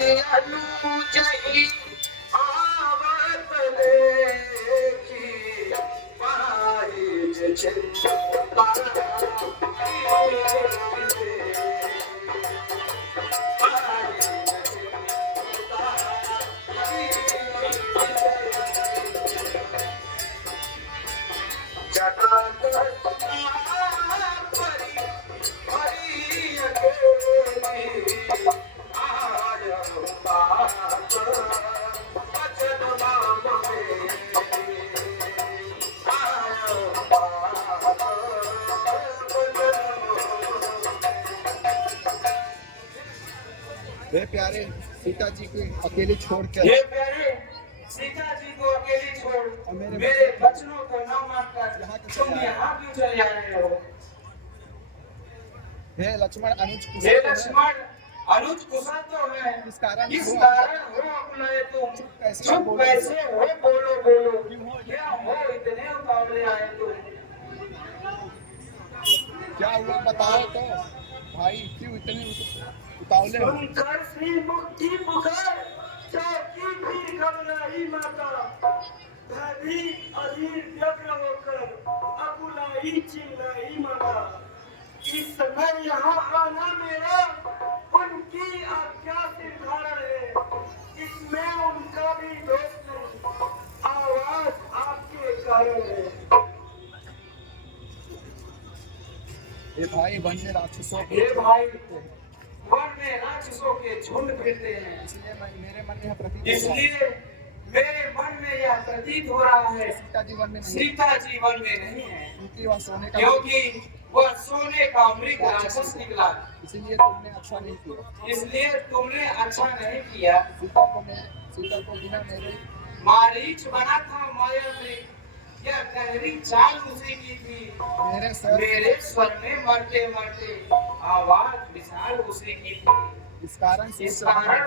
अनुजही आवत देखी पाहिजे चिंता हे प्यारे सीता जी को अकेले छोड़ कर, हे प्यारे सीता जी को अकेले छोड़ मेरे बच्चों को न मारकर तुम यहाँ क्यों चले आए हो? हे लक्ष्मण अनुज कुशल तो है, इस कारण हो अपनाए तुम चुप कैसे हो? बोलो बोलो क्या हो इतने उतावले आए तुम? क्या हुआ बताओ तो भाई, क्यों इतने उतावले हो? सुनकर श्री मुक्ति पुकार चौकी भी घबराई माता, भरी अधीर व्यग्र होकर अकुलाई चिल्लाई माता। इस समय यहाँ आना मेरा उनकी आज्ञा से कारण है, इसमें उनका भी दोष नहीं, आवाज आपके कारण है। हे भाई वन में राक्षसों के झुंड फिरते हैं, इसलिए मेरे मन में यह प्रतीत हो रहा है सीता जीवन में नहीं है, क्योंकि वह सोने का मृग राक्षस निकला। इसलिए तुमने अच्छा नहीं किया। सीता को बिना मेरे मारीच बना था माया में, यह गहरी चाल उसी की थी। मेरे स्वर में मरते मरते आवाज विशाल उसी की थी। इस कारण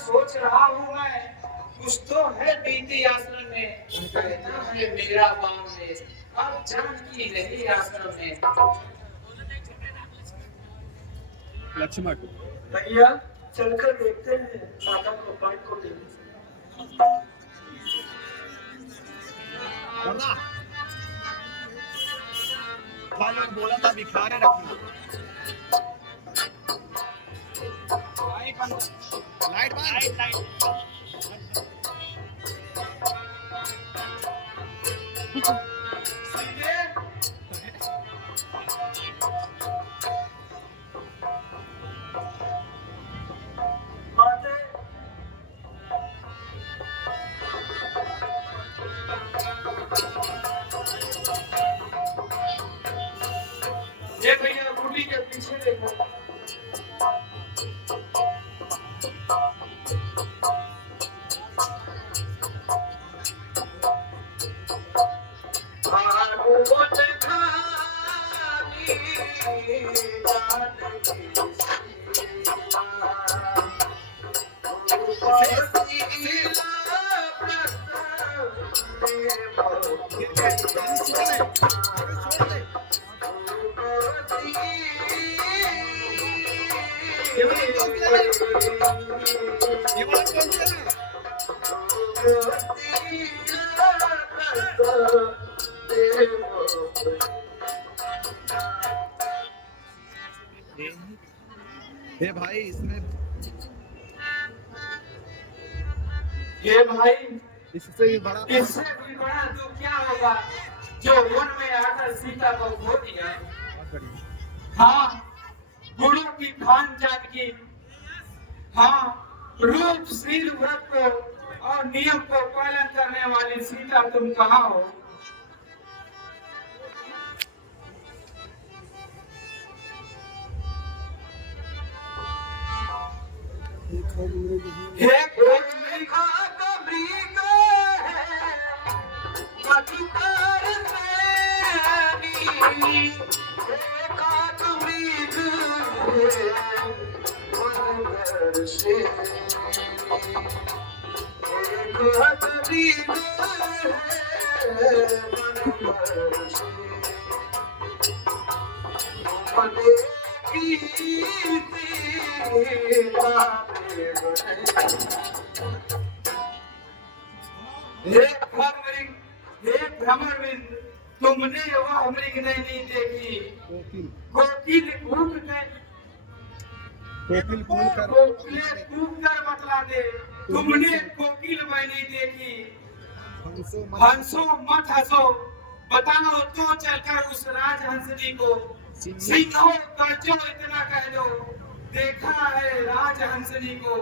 सोच रहा हूँ मैं, कुछ तो है बीती आश्रम में, कहता है मेरा बाम में, अब जानकी नहीं आश्रम में। लक्ष्मण भैया चलकर देखते हैं माता को पानी को देने बोला था भिखारे रखना। लाइट ये भैया बूढ़ी के पीछे देखो। हे भाई इससे भी बड़ा तो क्या होगा जो वन में आकर सीता को खो दिया। हाँ, गुरु की खान जानकी, हाँ, रूपशील व्रत को और नियम को पालन करने वाली सीता तुम कहाँ हो? हे भ्रमर, हे भ्रमरविंद, तुमने वह मृग नहीं देखी। कोकिल कोकिल कूक कर, कोकिल बोलकर कोकिले कूक कर बतला दे, तुमने कोकिल मैं नहीं देखी। हंसो मत हंसो मत हंसो, बताओ तो चलकर उस राजहंसनी को। सिंहो गर्जो इतना कह दो, देखा है राजहंसनी को।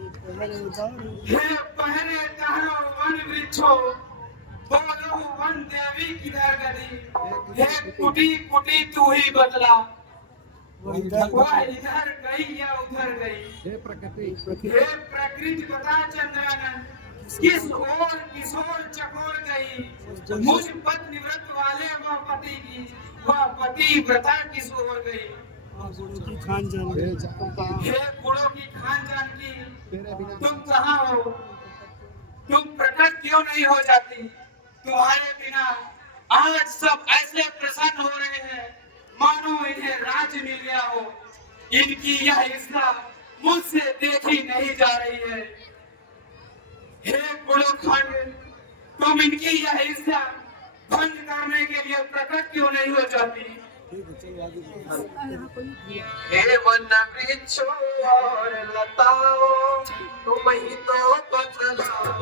हे पहरे तहरो वन वृक्षो, बोलो वन देवी किधर गई। हे कुटी कुटी तू ही बतला, वह इधर गई या उधर गई। हे प्रकृति हे प्रकृति बता चंद्रानन, किस ओर किशोर चकोर गई। मुझ पत्नी व्रत वाले वह पति की, वह पति व्रता किस ओर गई। हे जानता हे गुणों की खान जान की, तेरे बिना तुम कहाँ हो, तुम प्रकट क्यों नहीं हो जाती। तुम्हारे बिना आज सब ऐसे प्रसन्न हो रहे हैं मानो इन्हें राज मिल गया हो। इनकी यह इच्छा मुझसे देखी नहीं जा रही है। हे गुणोखंड, तुम इनकी यह इच्छा भंग करने के लिए प्रकट क्यों नहीं हो जाती। हे वन वृक्षो और लताओं, तुम ही तो बतलाओ।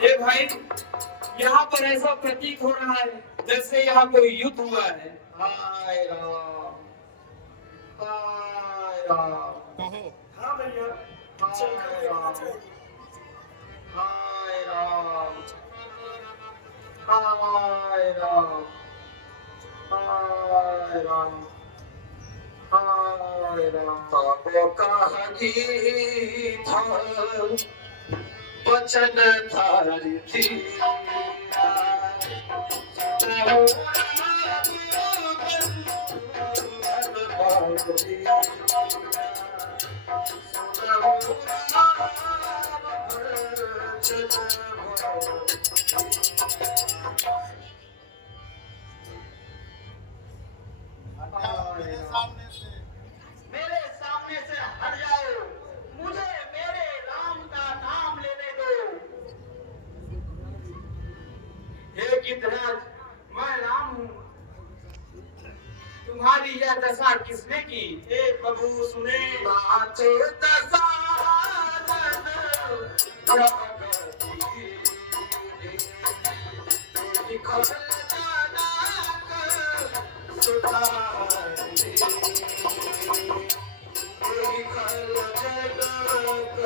ये भाई, यहाँ पर ऐसा प्रतीत हो रहा है जैसे यहाँ कोई युद्ध हुआ है। हाय राम, हाय राम, कहो हाँ भैया, चलकर देखना चाहिए। हाय राम, हाय राम, हाय राम, हाय राम। तो कहानी था वचन धारी थी, मेरे सामने से हट जाओ, मुझे मेरे राम का नाम लेने दो। हे गिद्धराज, मैं राम हूँ। तुम्हारी यह दशा किसने की। हे प्रभु सुने। नाचे दसानन प्रगति, लिखल जनक सुधारी, लिखल जनक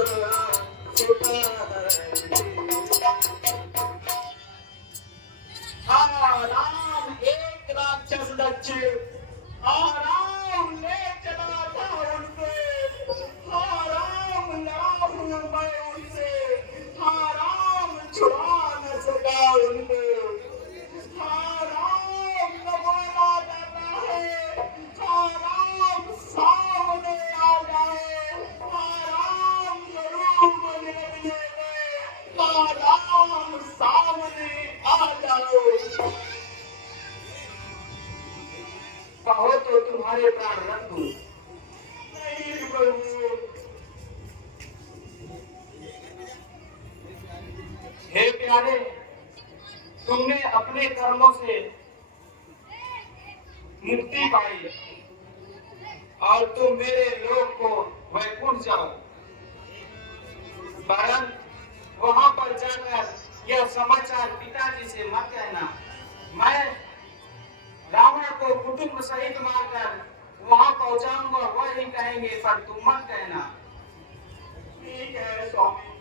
सुधारी। हाँ राम एक राक्षस दक्षे, हाँ राम ले चला था उनसे, हाँ राम लड़ा हूँ मैं उनसे, हाँ राम छुड़ा न सका उनको, हाँ राम न बोला जाता है, हाँ राम सामने आ जाए, हाँ राम स्वरूप मिलने में, हाँ राम सामने आ जाओ। कहो तो तुम्हारे प्राण रख दूं। नहीं प्रभु। हे प्यारे, तुमने अपने कर्मों से मुक्ति पाई और तुम मेरे लोक को वैकुंठ जाओ। वरन वहां पर जाकर यह समाचार पिताजी से मत कहना। मैं रावण को कुटुंब सहित मारकर वहां पहुंचाऊंगा, वह ही कहेंगे, पर तुम मत कहना। ठीक है स्वामी।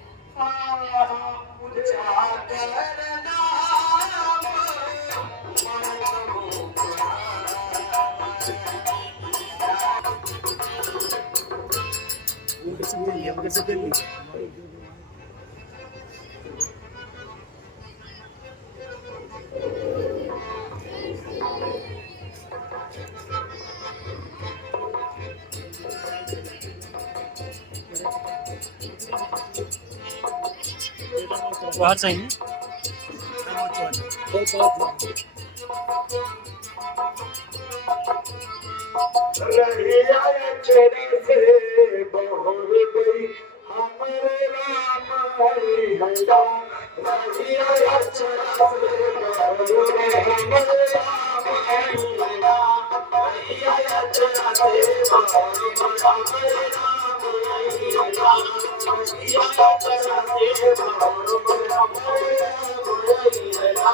बाहर से ही रहिया अक्षरा से बहर गई हमारे राम हरि हरा रहिया अक्षरा से बहर गई हमारे राम हरि हरा रहिया अक्षरा से बहर गई हमारे राम हरि हरा रहिया अक्षरा से बहर गई हमारे राम हरि हरा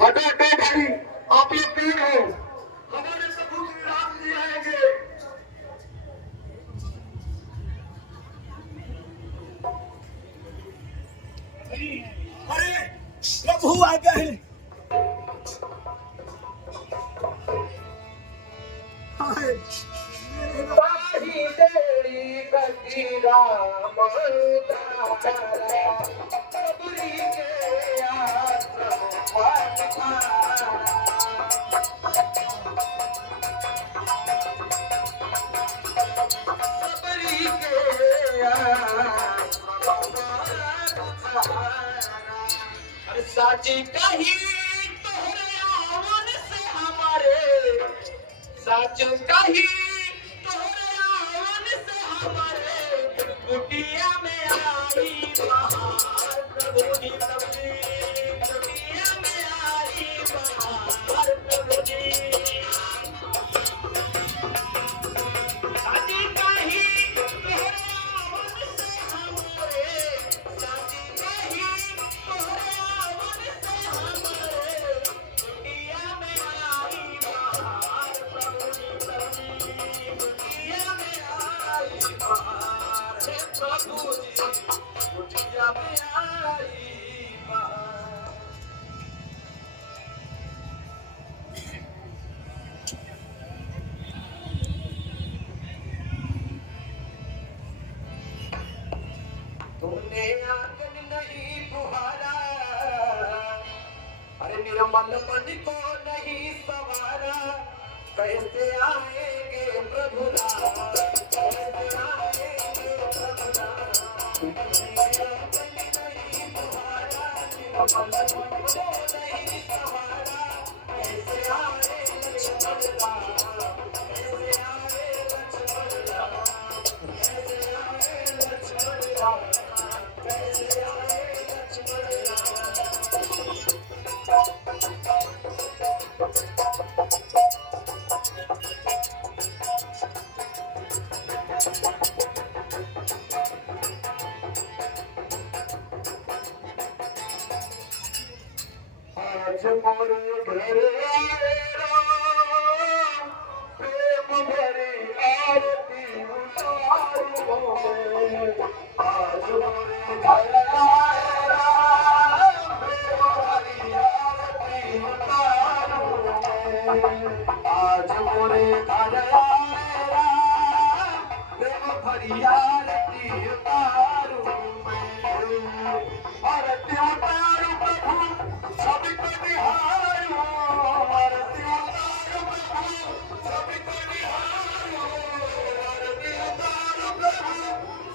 हटो हटो भाई, आप लोग कौन हो? हमारे प्रभु श्री राम जी आएंगे। अरे प्रभु आ गए। हाय, बाही तेरी गति राम उतारा, सबरी के आश्रम अठारा। सबरी के आश्रम अठारा। अरे साची कही तोहरे आवन से हमारे, सच कही तोहरे आवन से हमारे, कुटिया में आई बहार प्रभु जी, कुटिया में आई बहार प्रभु जी। सच कही तोहरे आवन से हमारे, सच कही तोहरे आवन से हमारे, कुटिया में आई बहार प्रभु जी, कुटिया में आई बहार हे प्रभु जी, कुटिया में आई बहार। तुमने आंगन नहीं बुहारा, अरे मेरा मन को नहीं सवारा, कैसे आएंगे प्रभु राम, कैसे आएंगे घर आए राम, प्रेम भरी आरती उतारूं मैं। आज मोरे घर आए राम, प्रेम भरी आरती उतारूं मैं। आज मोरे घर आए राम, प्रेम भरी आरती उतारूं मैं। आरती उतारूं प्रभु सबको निहारूं, आरती उतारूं प्रभु सबको निहारूं, आरती उतारूं प्रभु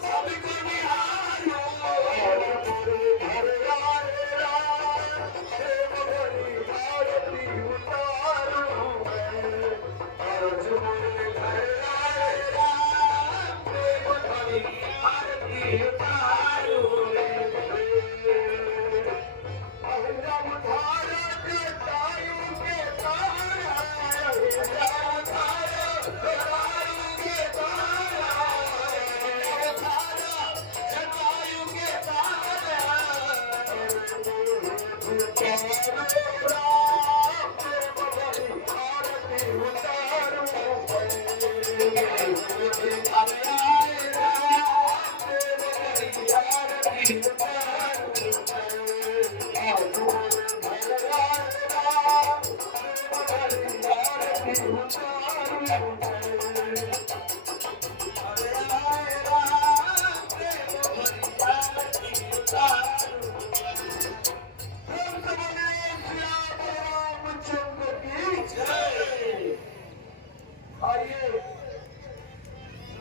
सबको निहारूं। आज मोरे घर आए राम, प्रेम भरी आरती उतारूं मैं। आज मोरे घर आए राम, प्रेम भरी आरती उतारूं मैं। राम धारा जटायु के तारा, राम धारा जटायु के तारा, राम धारा जटायु के तारा। प्रेम भरी आरती उतारूं मैं। घर आए राम, प्रेम भरी आरती उतारूं मैं। आज मोरे घर आए राम, प्रेम भरी आरती उतारूं मैं। घर आए राम, प्रेम भरी आरती उतारूं मैं। श्याम रामचंद्र की जय। आइए,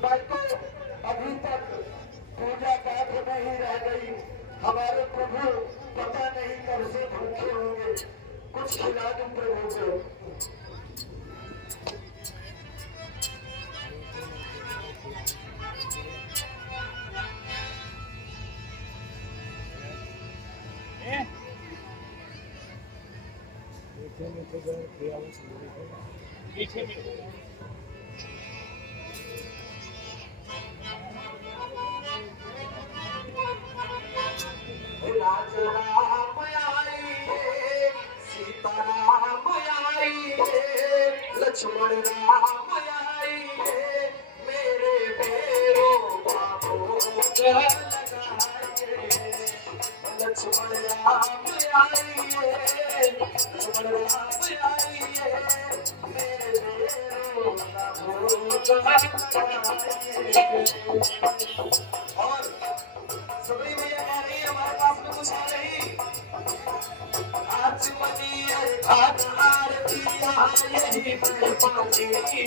मैं तो अभी तक पूजा पाठ में ही रह गई। हमारे प्रभु पता नहीं कब से भूखे होंगे, कुछ खिला दूं प्रभु को। राज राम आइए, सीता राम आइए, लक्ष्मण राम आइए, मेरे पैरों बाबू लगाइए। लक्ष्मण राम आइए, लक्ष्मण राम आइए, मेरे पैरों बाबू लगाइए। और सबरी भैया कह रही है हमारे पास में कुछ है नहीं। आज मनी आरती यही मैं पाऊंगी।